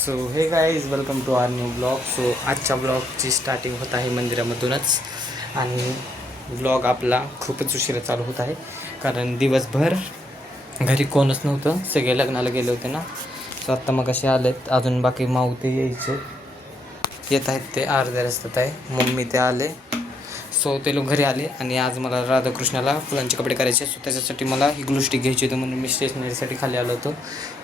So hey guys welcome to our new blog. So आजच्या ब्लॉगची starting होत आहे मंदिरामधूनच आणि ब्लॉग आपला खूपच उशिरा चालू होत आहे कारण दिवसभर घरी कोणच नव्हतं, सगळे लग्नाला गेले होते ना. सो आत्ता मग असे आलेत, अजून बाकी माऊ ते यायचे येत आहेत, ते अर्ध्या रस्त्यात आहे. मम्मी ते आले. सो ते लोक घरी आले आणि आज मला राधाकृष्णाला फुलांचे कपडे करायचे. सो त्याच्यासाठी मला ही ग्लूस्टिक घ्यायची होती म्हणून मी स्टेशनरीसाठी खाली आलो होतो.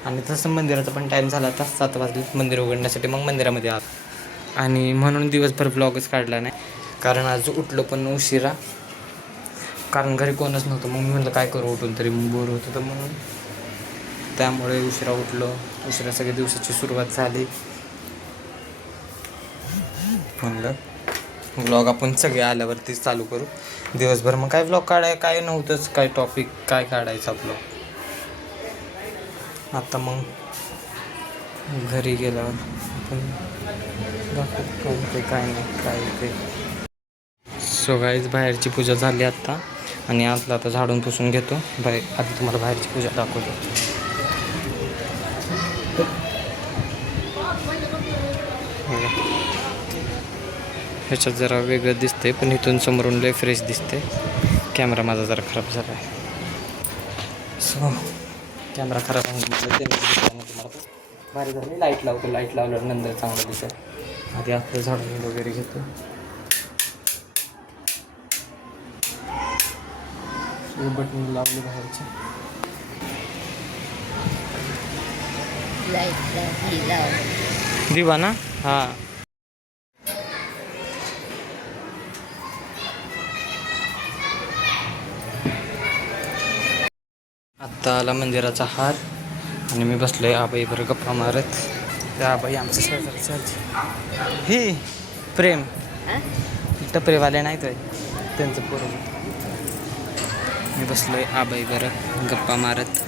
आणि तसं मंदिराचा पण टाईम झाला होता, 7 वाजले मंदिर उघडण्यासाठी. मग मंदिरामध्ये आलो आणि म्हणून दिवसभर ब्लॉगच काढला नाही कारण आज उठलो पण उशिरा कारण घरी कोणच नव्हतं. मग मी म्हटलं काय करू उठून, तरी बोर होत होतं म्हणून त्यामुळे उशिरा उठलो. उशिरा सगळ्या दिवसाची सुरुवात झाली. म्हणलं ब्लॉग आपण सगळे आल्यावरतीच चालू करू. दिवसभर मग काय ब्लॉग काय नव्हतंच, काय टॉपिक काय काढायचा ब्लॉग. आता मग घरी गेल्यावर आपण दाखवतो काय नाही काय ते. सो गाईज बाहेरची पूजा झाली आत्ता आणि आतला आता झाडून पुसून घेतो. आधी तुम्हाला बाहेरची पूजा दाखवतो. ह्याच्यात जरा वेगळं दिसते पण इथून समोरून लय फ्रेश दिसते. कॅमेरा माझा जरा खराब झाला आहे. सो कॅमेरा खराब होऊन तुम्हाला भारी झाली. लाईट लावतो, लाईट लावल्यावर नंतर चांगलं दिसेल. आधी आपलं झाडून वगैरे घेतो. बटन लावले बाहेरचे. दिवा ना, हां. आत्ता आला मंदिराचा हार आणि मी बसलोय आबाईवर गप्पा मारत. त्या आबाई आमच्या शेजारचे हे प्रेम टपरेवाले नाहीत त्यांचं पोरं. मी बसलोय आबाईवर गप्पा मारत.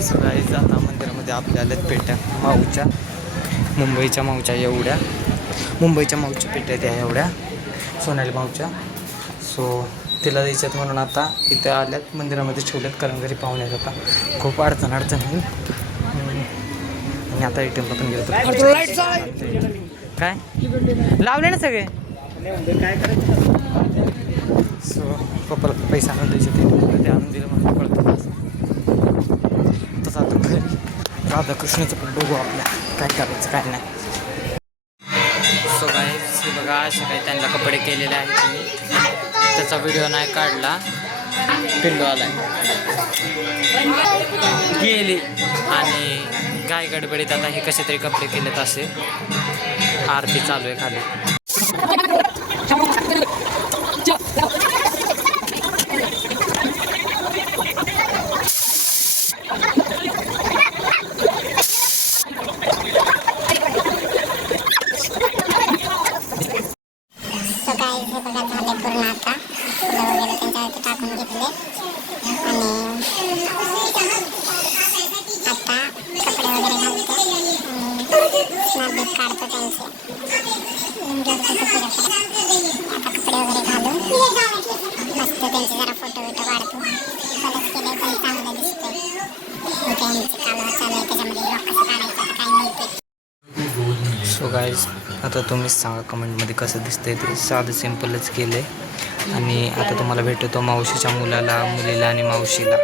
सगळी जाता मंदिरामध्ये आपल्या आल्यात पेट्या माऊच्या, मुंबईच्या माऊच्या एवढ्या. मुंबईच्या माऊच्या पेट्या त्या एवढ्या सोनाली माऊच्या. सो तिला द्यायच्यात म्हणून आता इथे आल्यात मंदिरामध्ये ठेवल्यात कारण घरी पाहुण्यात आता खूप अडचण होईल. आणि आता ATMला पण गेलो काय लावले ना सगळे. सो पप्पाला पैसा आणून द्यायचे ते आणून दिलं म्हणून कळतं. तसं आता घरी राधाकृष्णाचं पण बघू आपल्या काय करायचं काय नाही. सो गाईज हे बघा असे काही त्यांना कपडे केलेले आहेत. मी त्याचा व्हिडिओ नाही काढला. पिल्लू आलाय गेली आणि गाय गडबडीत आता हे कसे तरी कपडे केलेत. असे आरती चालू आहे खाली. सो गाईज आता तुम्हीच सांगा कमेंटमध्ये कसं दिसतंय ते. साधं सिम्पलच केलं आहे. आणि आता तुम्हाला भेटतो मावशीच्या मुलीला आणि मावशीला.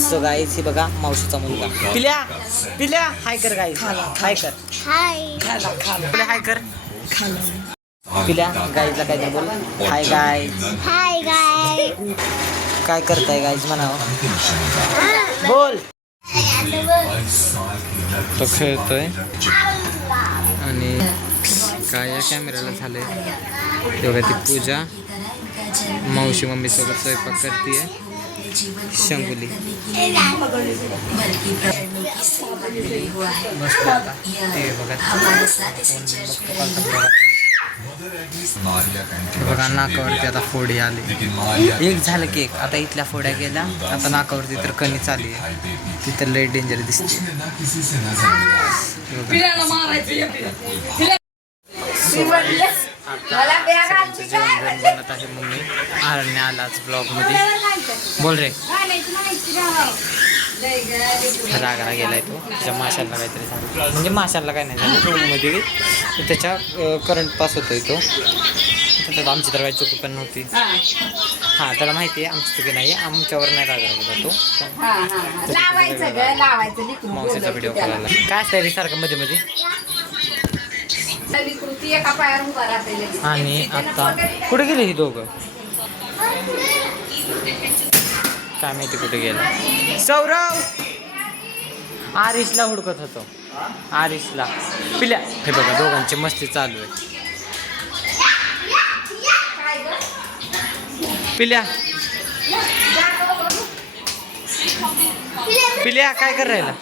सो गाईज हे बघा मावशीचा मुलगा पिल्या हाय कर. गाईज हाय कर. हाय कर पिल्या. गाईजला काय बोल. Hi guys. काय करताय गाईज म्हणावं. बोल. तो खेळतोय आणि काय या कॅमेऱ्याला झालंय. तेव्हा ती पूजा मावशी मम्मी सोबत स्वयंपाक करते. शंभुली मस्त आता ते बघा नाकावरती आता फोडी आली. एक झालं केक, आता इथल्या फोड्या गेल्या. आता नाकावरती तर कणीच आली आहे. तिथं लय डेंजर दिसते. सगळ्यांचं जेवण बिवण बनत आहे. मम्मी आरण्य आलाच ब्लॉगमध्ये. बोल रे. रागाला गेलाय तो, त्याच्या माशाला काहीतरी झालं, म्हणजे माशाला काय नाही झालं, ट्यूबमध्ये त्याच्या करंट पास होतोय तो. आमची तर काही चुकी पण नव्हती. हां, त्याला माहिती आहे आमची चुकी नाही, आमच्यावर नाही रागाला गेला तो. मावशीचा व्हिडिओ करायला काय असतं रे सारखं मध्ये मध्ये. आणि आता कुठे गेले ही दोघं काय माहिती कुठे गेला. सौरव आरिशला हुडकत होतो, आरिशला. पिल्या हे बघा दोघांची मस्ती चालू आहे. पिल्या पिल्या काय कर राहिला.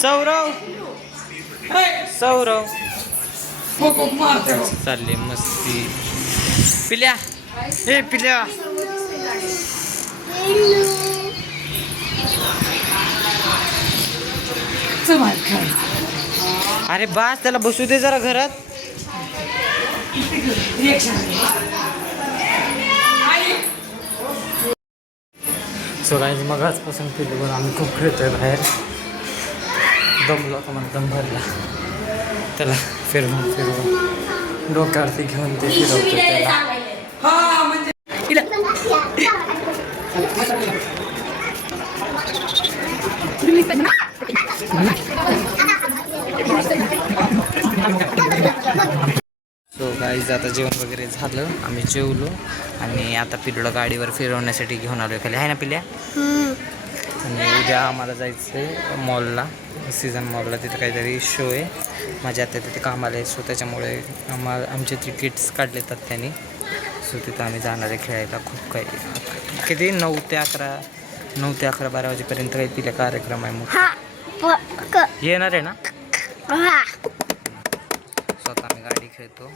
सौरव सौरव चालली मस्ती. पिल्या हे पिल्या अरे बास त्याला बसू दे जरा घरात. सो गाईज मग आजपासून फिरलो आम्ही खूप खेळतोय बाहेर. दमलो होता मला, दम भरला. त्याला फिरवून डोक्यावरती घेऊन ते फिरवतो त्याला. सो गाईज आता जेवण वगैरे झालं, आम्ही जेवलो आणि आता पिलूला गाडीवर फिरवण्यासाठी घेऊन आलो खाली. आहे ना पिल्या. आणि उद्या आम्हाला जायचं आहे मॉलला, सीझन मॉलला. तिथं काहीतरी शो आहे. माझ्या आता तिथे कामाला आहे, सो त्याच्यामुळे आमचे तिकीट्स काढले आहेत त्यांनी. सो तिथं आम्ही जाणार आहे खेळायला. खूप काही किती 9 ते 11 12 वाजेपर्यंत काही पिल्या कार्यक्रम आहे. मग येणार आहे ना. स्वतः आम्ही गाडी खेळतो.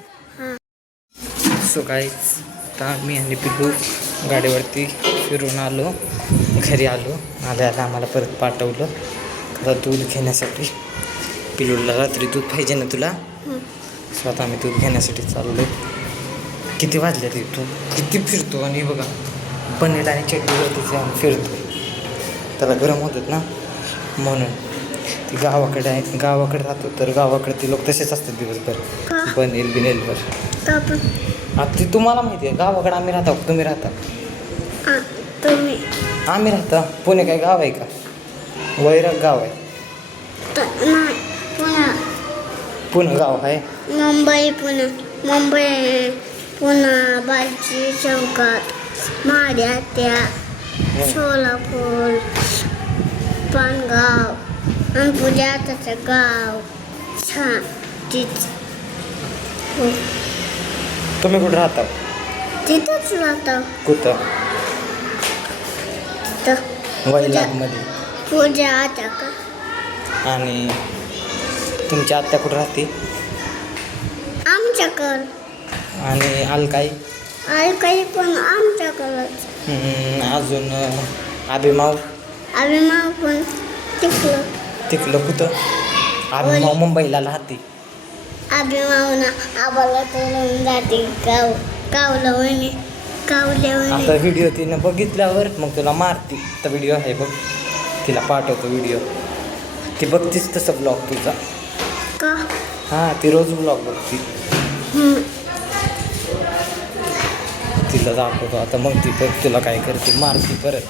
सो काहीच आता मी आणि पिल्लू गाडीवरती फिरून आलो, घरी आलो. आल्याला आम्हाला परत पाठवलं आता दूध घेण्यासाठी. पिल्लूला रात्री दूध पाहिजे ना तुला. स्वतः आम्ही दूध घेण्यासाठी चाललो. किती वाजले ते तू किती फिरतो. आणि बघा पनीर आणि चटणीवरतीच आम्ही फिरतो. त्याला गरम होतात ना म्हणून. ती गावाकडे आहे, गावाकडे राहतो तर गावाकडे ते लोक तसेच असतात दिवसभर बनेल बिनेलवर. आता ती तुम्हाला माहिती आहे गावाकडे आम्ही राहतो, तुम्ही राहता. आम्ही राहता. पुणे काय गाव आहे का. वैराग गाव आहे. पुणे गाव आहे. मुंबई पुणे बालची चौकात माड्यात्या सोलापूर पानगाव आणि पुजाताचं गाव छान तिथ. तुम्ही कुठं राहता. तिथंच राहतो. कुठं. तिथं वैरागमध्ये. पूजा आता का. आणि तुमची आत्या कुठं राहते. आमच्याकडं. आणि अलकाई. अलकाई पण आमच्याकडंच. अजून अभिमाव. अभिमाव पण तिकडं. तिकडं कुठं. अभिमाव मुंबईला राहते. अभिमावना आबाला तोडून जाते गावला वहिनी आता व्हिडिओ तिनं बघितल्यावर मग तुला मारती. तर व्हिडिओ आहे बघ, तिला पाठवतो व्हिडिओ. ती बघतीस तसं ब्लॉग तुझा का. हां ती रोज ब्लॉग बघती. तिला दाखवतो आता. मग ती बघ तुला काय करते, मारती परत.